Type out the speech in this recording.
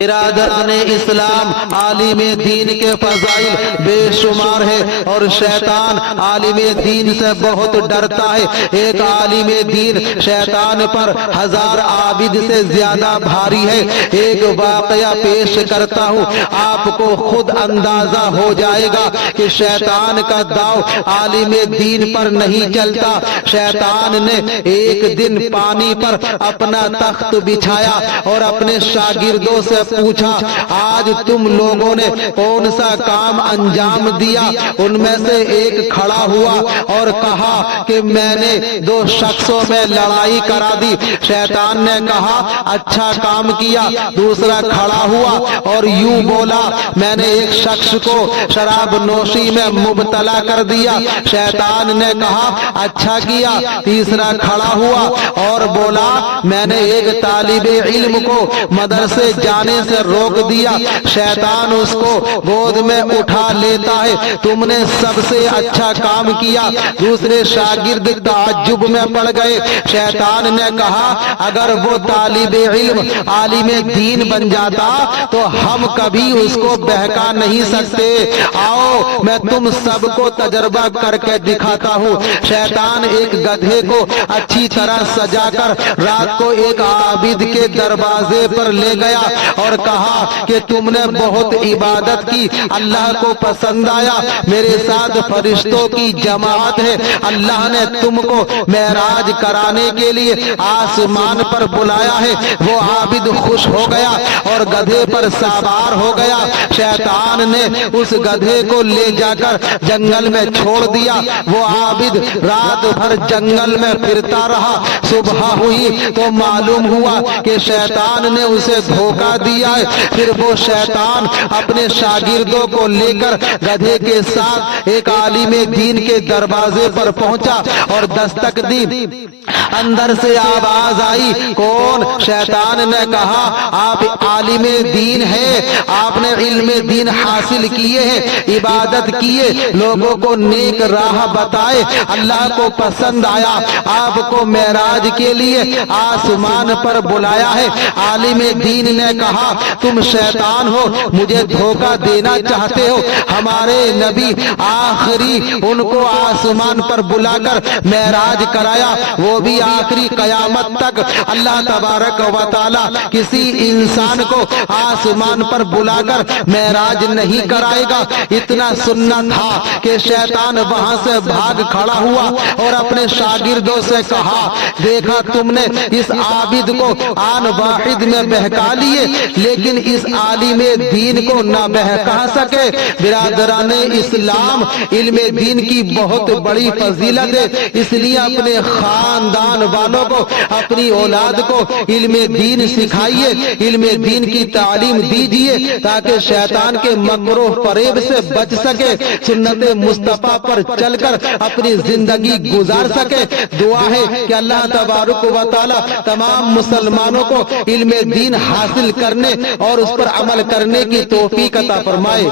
ارادتِ اسلام عالم دین کے فضائل بے شمار ہے اور شیطان عالم دین سے بہت ڈرتا ہے۔ ایک عالم دین شیطان پر 1000 عابد سے زیادہ بھاری ہے۔ ایک واقعہ پیش کرتا ہوں، آپ کو خود اندازہ ہو جائے گا کہ شیطان کا داؤ عالم دین پر نہیں چلتا۔ شیطان نے ایک دن پانی پر اپنا تخت بچھایا اور اپنے شاگردوں سے پوچھا، آج تم لوگوں نے کون سا کام انجام دیا؟ ان میں سے ایک کھڑا ہوا اور کہا کہ میں نے 2 شخصوں میں لڑائی کرا دی۔ شیطان نے کہا، اچھا کام کیا۔ دوسرا کھڑا ہوا اور یوں بولا، میں نے ایک شخص کو شراب نوشی میں مبتلا کر دیا۔ شیطان نے کہا، اچھا کیا۔ تیسرا کھڑا ہوا اور بولا، میں نے ایک طالب علم کو مدرسے جانے سے روک دیا۔ شیطان اس کو گود میں اٹھا لیتا ہے، تم نے سب سے اچھا کام کیا۔ دوسرے شاگرد تعجب میں پڑ گئے۔ شیطان نے کہا، اگر وہ طالب علم عالم دین بن جاتا تو ہم کبھی اس کو بہکا نہیں سکتے۔ آؤ میں تم سب کو تجربہ کر کے دکھاتا ہوں۔ شیطان ایک گدھے کو اچھی طرح سجا کر رات کو ایک عابد کے دروازے پر لے گیا اور کہا کہ تم نے بہت عبادت کی، اللہ کو پسند آیا، میرے ساتھ فرشتوں کی جماعت ہے، اللہ نے تم کو معراج کرانے کے لیے آسمان پر بلایا ہے۔ وہ عابد خوش ہو گیا اور گدھے پر سوار ہو گیا۔ شیطان نے اس گدھے کو لے جا کر جنگل میں چھوڑ دیا۔ وہ عابد رات بھر جنگل میں پھرتا رہا۔ صبح ہوئی تو معلوم ہوا کہ شیطان نے اسے دھوکہ دیا ہے۔ پھر وہ شیطان اپنے شاگردوں کو لے کر گدھے کے ساتھ ایک عالم دین کے دروازے پر پہنچا اور دستک دی۔ اندر سے آواز آئی، کون؟ شیطان نے کہا، آپ عالم دین ہیں، آپ نے علم دین حاصل کیے ہیں، عبادت کیے، لوگوں کو نیک راہ بتائے، اللہ کو پسند آیا، آپ کو معراج کے لیے آسمان پر بلایا ہے۔ عالم دین نے کہا، تم شیطان ہو، مجھے دھوکہ دینا چاہتے ہو۔ ہمارے نبی آخری ان کو آسمان پر بلا کر معراج کرایا، وہ بھی آخری قیامت تک اللہ تبارک و تعالی کسی انسان کو آسمان پر بلا کر معراج نہیں کرائے گا۔ اتنا سننا تھا کہ شیطان وہاں سے بھاگ کھڑا ہوا اور اپنے شاگردوں سے کہا، دیکھا تم نے اس عابد کو آن واحد میں بہکا لیے، لیکن اس عالم دین کو نہ بہکا سکے۔ برادران اسلام، علم دین کی بہت بڑی فضیلت ہے، اس لیے اپنے خاندان والوں کو، اپنی اولاد کو علم دین سکھائیے، علم دین کی تعلیم دیجیے تاکہ شیطان کے مکر و فریب سے بچ سکے، سنت مصطفیٰ پر چل کر اپنی زندگی گزار سکے۔ دعا ہے کہ اللہ تبارک و تعالی تمام مسلمانوں کو علم دین حاصل کرنے اور اس پر عمل کرنے کی توفیق عطا فرمائے۔